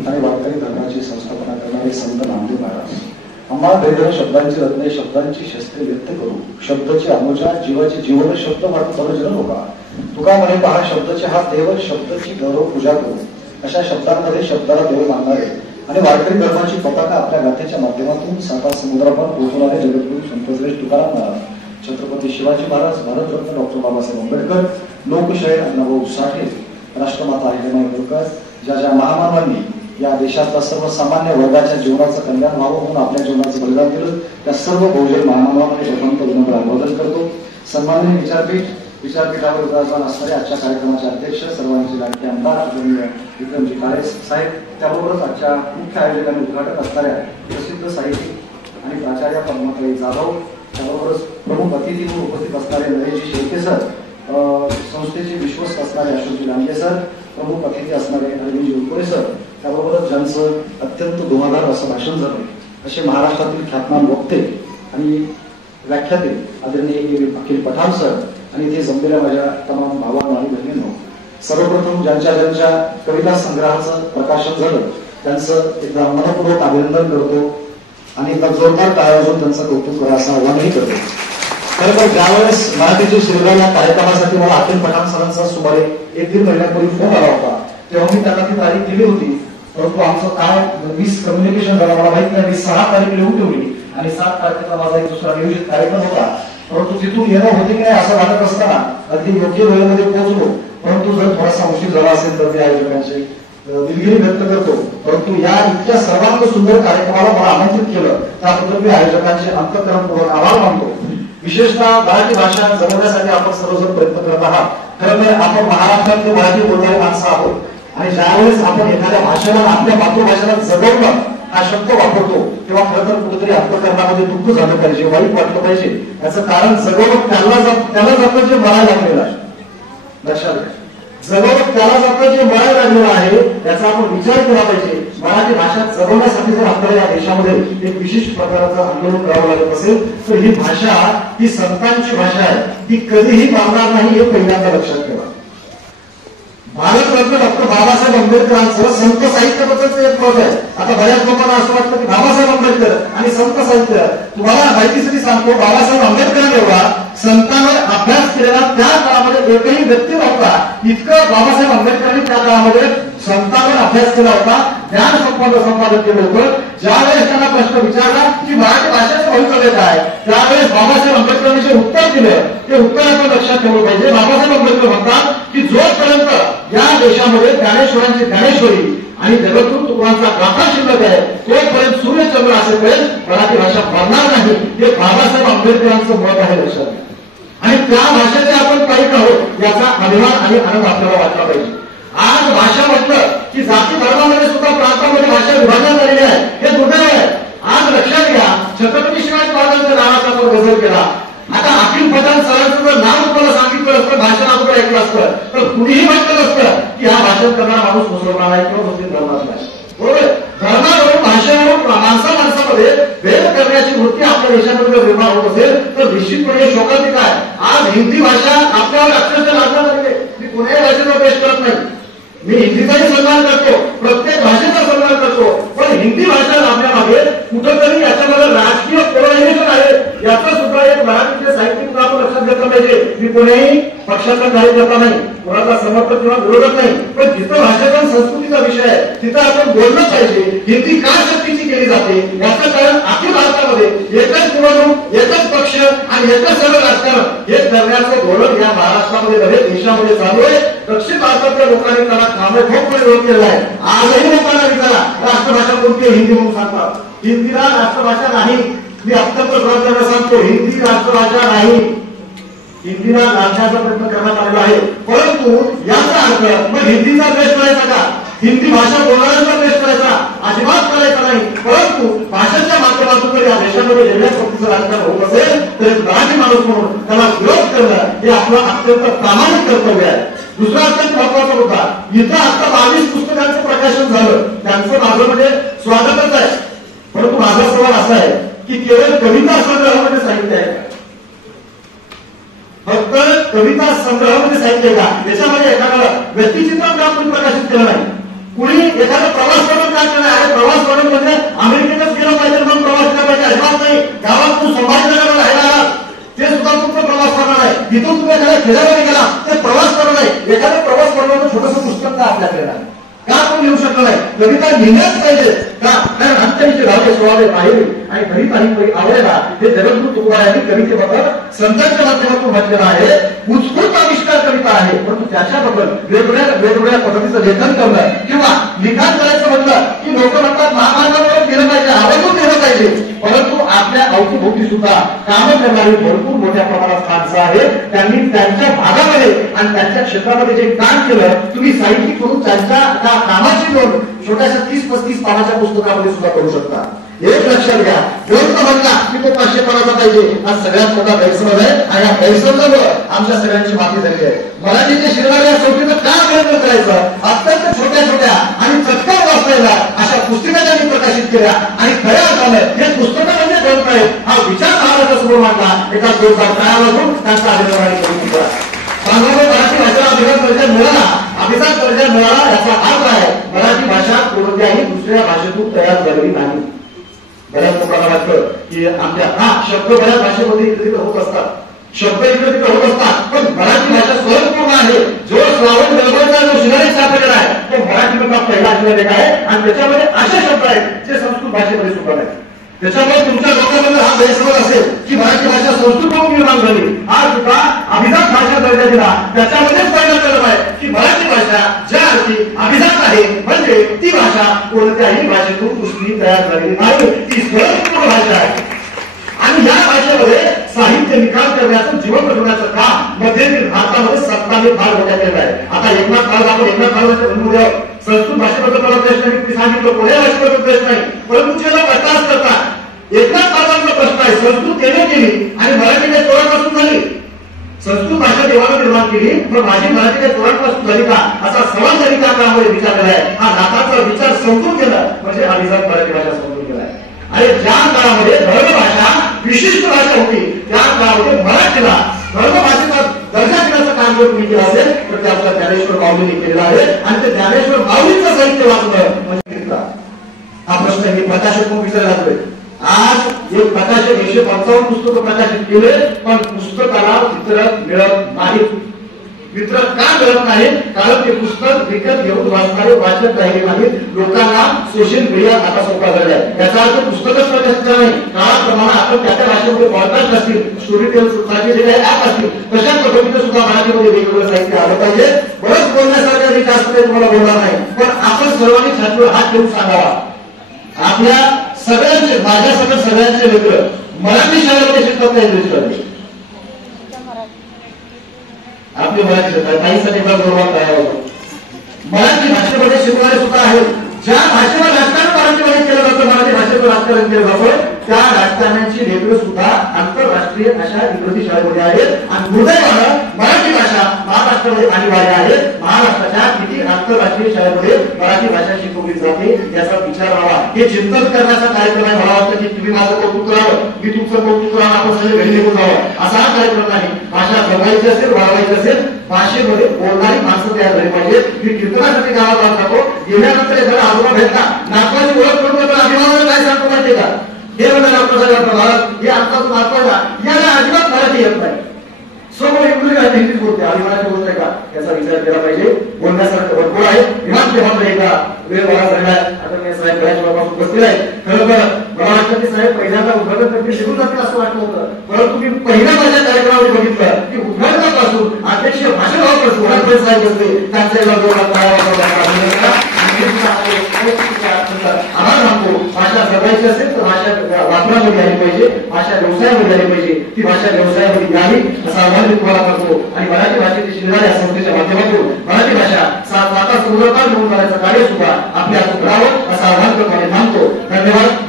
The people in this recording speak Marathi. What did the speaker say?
आणि वारकरी धर्माची संस्थापना करणारे संत नामदेव महाराज. आम्हा वेद शब्दांची रत्ने शब्दांची शस्त्रे व्यक्त करू, शब्दाची अनुजा जीवाचे जीवन शब्द वाटून जन होका. तुका म्हणे पहा शब्दाचे हा देव, शब्दाची गौरव पूजा करू. अशा शब्दांमध्ये शब्दाला देव मानणारे आणि वारकरी धर्माची पताका आपल्या गाथेच्या माध्यमातून साकार समुद्रावर पोहोचणारे जगद्गुरू संतश्रेष्ठ तुकाराम महाराज, छत्रपती शिवाजी महाराज, भारतरत्न डॉक्टर बाबासाहेब आंबेडकर, लोकशाहीर अण्णाभाऊ साठे, राष्ट्रमाता अहिल्याबाई होळकर, ज्या ज्या महामानवांनी या देशातल्या सर्वसामान्य वर्गाच्या जीवनाचं कल्याण व्हावं म्हणून आपल्या जीवनाचं बलिदान दिलं, त्या सर्व बहुजन महामानवांमध्ये प्रथम विनम्र अभिवादन करतो. सन्माननीय विचारपीठावर विराजमान असणारे आजच्या कार्यक्रमाचे अध्यक्ष, सर्वांचे लाडके आमदार आदरणीय विक्रमजी काळे साहेब, त्याबरोबरच आजच्या मुख्य आयोजक आणि उद्घाटक असणाऱ्या प्रसिद्ध साहित्यिक आणि प्राचार्य पद्माताई जाधव, त्याबरोबरच प्रमुख अतिथी म्हणून उपस्थित असणारे नरेशजी शेळके सर, संस्थेचे विश्वस्त असणारे अशोकजी लांडगे सर, प्रमुख अतिथी असणारे अरविंदजी उरकुरे सर, त्याबरोबरच ज्यांचं अत्यंत दोहादार असं भाषण झालं असे महाराष्ट्रातील ख्यातनाम वक्ते आणि व्याख्याते आदरणीय अखिल पठाण सर आणि इथे जमलेल्या माझ्या तमाम भावांनो आणि बहिणींनो, सर्वप्रथम ज्यांच्या कविता संग्रहाचं प्रकाशन झालं त्यांचं एकदा मनपूर्वक अभिनंदन करतो आणि एकदा जोरदार टाळ्या वाजवून त्यांचं कौतुक करा असं आवाहनही करतो. खरं तर ज्यावेळेस मराठीची श्रीराम या कार्यक्रमासाठी मला अखिल पठाण सरांचा सुमारे 1-1.5 महिन्यापूर्वी फोन आला होता, तेव्हा मी त्यांना ती तारीख दिली होती. परंतु आमचं काय मिसकम्युनिकेशन झालं मला माहित नाही. मी 6 तारीख लिहून ठेवली आणि 7 तारखेचा माझा एक दुसरा नियोजित कार्यक्रम होता. परंतु तिथून येणं होते की नाही असं वाटत असताना अगदी योग्य वेळेमध्ये पोहोचलो. परंतु जर थोडासा उशीर झाला असेल तर मी आयोजकांची दिलगिरी व्यक्त करतो. परंतु या इतक्या सर्वांत सुंदर कार्यक्रमाला मला आमंत्रित केलं त्याबद्दल मी आयोजकांचे अंतःकरणपूर्वक आभार मानतो. विशेषतः मराठी भाषा जगवण्यासाठी आपण सर्वजण प्रयत्न करत आहात. खरं तर आपण महाराष्ट्रातले मराठी बोलणारे माणसं आहोत आणि ज्यावेळेस आपण एखाद्या भाषेला आपल्या मातृभाषेला जगवणं हा शब्द वापरतो तेव्हा खरं तर कुठेतरी अंतःकरणामध्ये दुःख झालं पाहिजे, वाईट वाटलं पाहिजे. याचं कारण जगवणं त्याला जातं जे मरायला लागलेलं आहे. लक्षात घ्या, जगवणं त्याला जातं जे मरायला लागलेलं आहे याचा आपण विचार केला पाहिजे. मराठी भाषा जगवण्यासाठी जर आपल्याला या देशामध्ये एक विशिष्ट प्रकारचं आंदोलन करावं लागत असेल तर ही भाषा ही संतांची भाषा आहे, ती कधीही मारणार नाही हे पहिल्यांदा लक्षात ठेवा. भारतरत्न डॉक्टर बाबासाहेब आंबेडकरांचं संत साहित्याबद्दलचं एक मत आहे. आता बऱ्याच लोकांना असं वाटतं की बाबासाहेब आंबेडकर आणि संत साहित्य, तुम्हाला माहितीसाठी सांगतो, बाबासाहेब आंबेडकरांनी एवढा संतांवर अभ्यास केलेला त्या काळामध्ये एकही व्यक्ती नव्हता इतकं बाबासाहेब आंबेडकरांनी त्या काळामध्ये संतांवर अभ्यास केला होता, ज्ञान संपादन केलं होतं. ज्यावेळेस त्यांना प्रश्न विचारला की मराठी भाषेचं भवितव्य काय, त्यावेळेस बाबासाहेब आंबेडकरांनी जे उत्तर दिलं ते उत्तर आपण लक्षात ठेवलं पाहिजे. बाबासाहेब आंबेडकर म्हणतात की जोपर्यंत या देशामध्ये ज्ञानेश्वरांची ज्ञानेश्वरी आणि जगद्गुरू तुकारामांचा गाथा शिल्लक आहे तोपर्यंत सूर्यचंद्र असेपर्यंत मराठी भाषा मरणार नाही, हे बाबासाहेब आंबेडकरांचं मत आहे लक्षात. आणि त्या भाषेचे आपण पाहिजे आहोत याचा अभिमान आणि आनंद आपल्याला वाटला पाहिजे. आज भाषा म्हटलं की जाती धर्मामध्ये सुद्धा प्रांतामध्ये भाषा विभाजन झालेली आहे, हे दुर्दैव आहे. आज लक्षात घ्या, छत्रपती शिवाजी महाराजांच्या नावाचा आपण गजर केला. आता अखिल पठाण सरांचं जर नाव तुम्हाला सांगितलं असतं, भाषण अगोदर ऐकलं असतं तर कुणीही म्हटलं नसतं की हा भाषण करणारा माणूस मुसलमान आहे किंवा मुस्लिम धर्माचा आहे. बरोबर, धर्मावरून भाषेवरून माणसामध्ये भेद करण्याची वृत्ती आपल्या देशामध्ये जर निर्माण होत असेल तर निश्चितपणे शोकांतिक आहे. आज हिंदी भाषा आपल्यावर अक्षरशः लागणार नाही. मी कुणाही भाषेचा द्वेष करत नाही, मी हिंदीचाही सन्मान करतो, प्रत्येक भाषेचा सन्मान करतो. पण हिंदी भाषा लाभण्यामागे कुठंतरी याच्यामध्ये राजकीय पोलरायझेशन आहे, याचा सुद्धा एक मराठीचे साहित्यिक आपण लक्षात घेतलं पाहिजे. मी कोणीही पक्षाचा कार्यकर्ता नाही, कोणाचा समर्थक किंवा विरोधक नाही, पण जिथं भाषेचा संस्कृतीचा विषय आहे तिथं आपण बोललं पाहिजे. हिंदी का सक्तीची केली जाते याचं कारण अखिल भारतामध्ये एकच निवडणूक, एकच पक्ष आणि एकच सगळं राजकारण हे करण्याचं धोरण या महाराष्ट्रामध्ये नव्हे देशामध्ये चालू आहे. दक्षिण भारतातल्या लोकांनी त्याला खांबेठोकपणे विरोध केला आहे. आजही लोकांना विचारा राष्ट्रभाषा कोणती, हिंदी म्हणून सांगतात. हिंदीला राष्ट्रभाषा नाही. मी अत्यंत प्रयत्न सांगतो, हिंदी राष्ट्रभाषा नाही. हिंदीला लादण्याचा प्रयत्न करण्यात आलेला आहे. परंतु याचा अर्थ मग हिंदीचा द्वेष करायचा का, हिंदी भाषा बोलणाऱ्यांचा द्वेष करायचा अजिबात करायचा नाही. परंतु भाषेच्या माध्यमातून जर या देशामध्ये वेगळ्या पद्धतीचं राजकारण होत असेल तर मराठी माणूस म्हणून त्याला विरोध करणं हे आपलं अत्यंत प्रामाणिक कर्तव्य आहे. दुसरा अत्यंत महत्वाचा मुद्दा, इथं आता 22 पुस्तकांचं प्रकाशन झालं, त्यांचं माझं म्हणजे स्वागतच आहे. परंतु माझा सवाल असा आहे की केवळ कविता संग्रहामध्ये साहित्य आहे, फक्त कविता संग्रहामध्ये साहित्य का, याच्यामध्ये एखादा व्यक्तिचित्र आपण प्रकाशित केलं नाही, कुणी एखादा प्रवास करून शकलं नाही. कविता लिहिल्याच पाहिजे का? कारण अंत्यविषय भावे स्वभावे पाहिजे आणि कविता ही आवडेला हे जगद्गुरु तुकोबारायांनी कवितेबद्दल संतांच्या माध्यमातून म्हटलेलं आहे. उत्स्फूर्त आविष्कार कविता आहे, परंतु त्याच्याबद्दल वेगवेगळ्या पद्धतीचं लेखन करणं किंवा लिखाण करायचं म्हटलं की लोक म्हणतात महामार्गावर केलं पाहिजे, आवर्जून केलं पाहिजे. परंतु आपल्या अवतीभोवती सुद्धा कामं करणारी भरपूर मोठ्या प्रमाणात माणसं आहेत. त्यांनी त्यांच्या भागामध्ये आणि त्यांच्या क्षेत्रामध्ये जे काम केलं, तुम्ही साहित्यिक करून त्यांच्या त्या कामाची नोंद छोट्याशा 30-35 पानाच्या पुस्तकामध्ये सुद्धा करू शकता. एक लक्षात घ्या, ग्रंथ म्हणला की तो 500 पानाचा पाहिजे, हा सगळ्यात मोठा गैरसमज आहे. आणि या गैरसमजामुळे आमच्या सगळ्यांची माफी झाली आहे. मराठीचे शिरणारे या चौकीचं का प्रयत्न करायचं? अत्यंत छोट्या आणि चटकन वाचलेल्या अशा पुस्तिका त्यांनी प्रकाशित केल्या आणि खऱ्या अर्थानं हे पुस्तकं म्हणजे ग्रंथ आहेत हा विचार महाराजा समोर मांडला. एका जोरदार काळामधून त्यांचा अभिनंदन करून दिला. मराठी भाषेला अभिजात दर्जा मिळाला, अभिजात दर्जा मिळाला याचा अर्थ आहे मराठी भाषा कोणत्याही दुसऱ्या भाषेतून तयार झालेली नाही. बऱ्याच लोकांना वाटतं की आमच्या शब्द बऱ्याच भाषेमध्ये इकडे तिकडे होत असतात, शब्द इकडे तिकडे होत असतात, पण मराठी भाषा स्वयंपूर्ण आहे. जो श्रावण गडबडचा जो शिलालेख सापडलेला आहे तो मराठीमधला पहिला शिलालेख आहे आणि त्याच्यामध्ये असे शब्द आहेत जे संस्कृत भाषेमध्ये सुद्धा आहेत. त्याच्यामुळे तुमच्या लोकांमध्ये हा गैरसमज असेल की मराठी भाषा संस्कृतमधून निर्माण झाली, हा सुद्धा अभिजात भाषा दर्जा दिला. त्याच्यामध्येच पहिला कलम आहे की मराठी भाषा ज्या अर्थी अभिजात आहे म्हणजे ती भाषा कोणत्याही भाषेतून दुसरी तयार झालेली नाही, ती स्वयंपूर्ण भाषा आहे. आणि या भाषेमध्ये साहित्य निकाल करण्याचं जीवन बनवण्याचं काम मध्यंतरी भारतामध्ये सत्ताने फार मोठ्या केलं आहे. आता एकनाथ महाराजांच्या जन्मोदयावर संस्कृत भाषेबद्दल मला प्रश्न नाही, मी सांगितलं कोणत्या भाषेबद्दल प्रश्न नाही, परंतु जे लोक अट्टास करतात. एकनाथ महाराजांचा प्रश्न आहे संस्कृत केली केली आणि मराठी काही चोरापासून झाली. संस्कृत भाषा देवानं निर्माण केली पण माझी मराठी काही चोरापासून झाली का असा सवाल त्यांनी त्या काळामध्ये विचारलेला आहे. हा नाताचा विचार समजून गेला म्हणजे अभिजात मराठी भाषा समजून गेला आहे. आणि ज्या काळामध्ये धर्म भाषा विशिष्ट भाषा होती त्या काळामध्ये मराठीला धर्म भाषेचा दर्जा देण्याचं काम जर तुम्ही केलं असेल तर ते आपल्या ज्ञानेश्वर माऊलींनी केलेलं आहे. आणि ते ज्ञानेश्वर माऊलींचं साहित्य वाचलं म्हणजे हा प्रश्न हे प्रकाशक म्हणून विचारला जातोय. आज एक प्रकाशक 155 पुस्तकं प्रकाशित केले पण पुस्तकाला वितरक मिळत नाही. वितरक का मिळत नाही? कारण ते पुस्तक विकत घेऊन वाचणारे वाचक राहिले नाहीत. लोकांना सोशल मीडिया आता सोपा झाला आहे. याचा अर्थ पुस्तकच प्रकाशित करा नाही, काळाप्रमाणे आपण त्या भाषेमध्ये पॉडकास्ट असतील, स्टोरी टेल सारखे जे काही ऍप असतील तशा पद्धतीने सुद्धा मराठीमध्ये वेगवेगळं साहित्य आलं पाहिजे. बरंच बोलण्यासारखं जास्त काही तुम्हाला बोलणार नाही, पण आपण सर्वांनी छातीवर हात ठेवून सांगावा आपल्या सगळ्यांचे, माझ्या सगळ्यांचे मित्र मराठी शाळेमध्ये शिकत नाही. आपली मराठी काहीसाठी मराठी भाषेमध्ये शिकणारे सुद्धा आहेत. ज्या भाषेवर राजकारण मराठीमध्ये केलं जातं, मराठी भाषेवर राजकारण केलं जातं त्या राजकारणाची लेकरं सुद्धा आंतरराष्ट्रीय अशा इंग्रजी शाळेमध्ये आहेत. आणि दुर्दैवानं मराठी भाषा महाराष्ट्रामध्ये अनिवार्य आहे. महाराष्ट्राच्या किती आंतरराष्ट्रीय शाळेमध्ये मराठी भाषा शिकवली जाते याचा विचार व्हावा. हे चिंतन करण्याचा कार्यक्रम आहे. मला वाटतं की तुम्ही माझं कौतुक करावं, मी तुमचं कौतुक करावं, आपण सगळे घरी निघून जावं असा हा कार्यक्रम नाही. भाषा जगायची असेल, वाढवायची असेल, भाषेमध्ये बोलणारी माणसं तयार झाली पाहिजे. मी कीर्तनासाठी गावात जातो, गेल्यानंतर एखादा आजोबा भेटला, नातवाची ओळख करून तर अभिमानाने काय सांगतो माहिती का? हे म्हणजे हे आमचा नातवाला याला अजिबात मराठी येत नाही, समोर इंग्रजी आणि हिंदीत बोलते, अभिमानाची गोष्ट आहे का? याचा विचार केला पाहिजे. बोलण्यासारखं भरपूर आहे. विमान तेव्हा आहे का वेळ बघा झाला आता मी साहेब बऱ्याच बसलेला आहे. खरं तर मला वाटतं की साहेब पहिल्यांदा उद्घाटन करते शिकून जातील असं वाटलं होतं, परंतु मी पहिल्या माझ्या कार्यक्रमामध्ये बघितलं की उद्घाटनापासून अध्यक्ष भाषणावर साहेब बसले त्यांचा आभार मानतो. भाषा जगायची असेल तर भाषा वापरामध्ये आली पाहिजे, भाषा व्यवसायामध्ये आली पाहिजे, ती भाषा व्यवसायामध्ये यावी असा आव्हान मी तुम्हाला करतो. आणि मराठी भाषेची शिकणाऱ्या या संस्थेच्या माध्यमातून मराठी भाषा साता सुंदरता मिळवून जाण्याचं कार्य सुद्धा आपल्या हातून करावं असं आव्हान करतो आणि मानतो. धन्यवाद.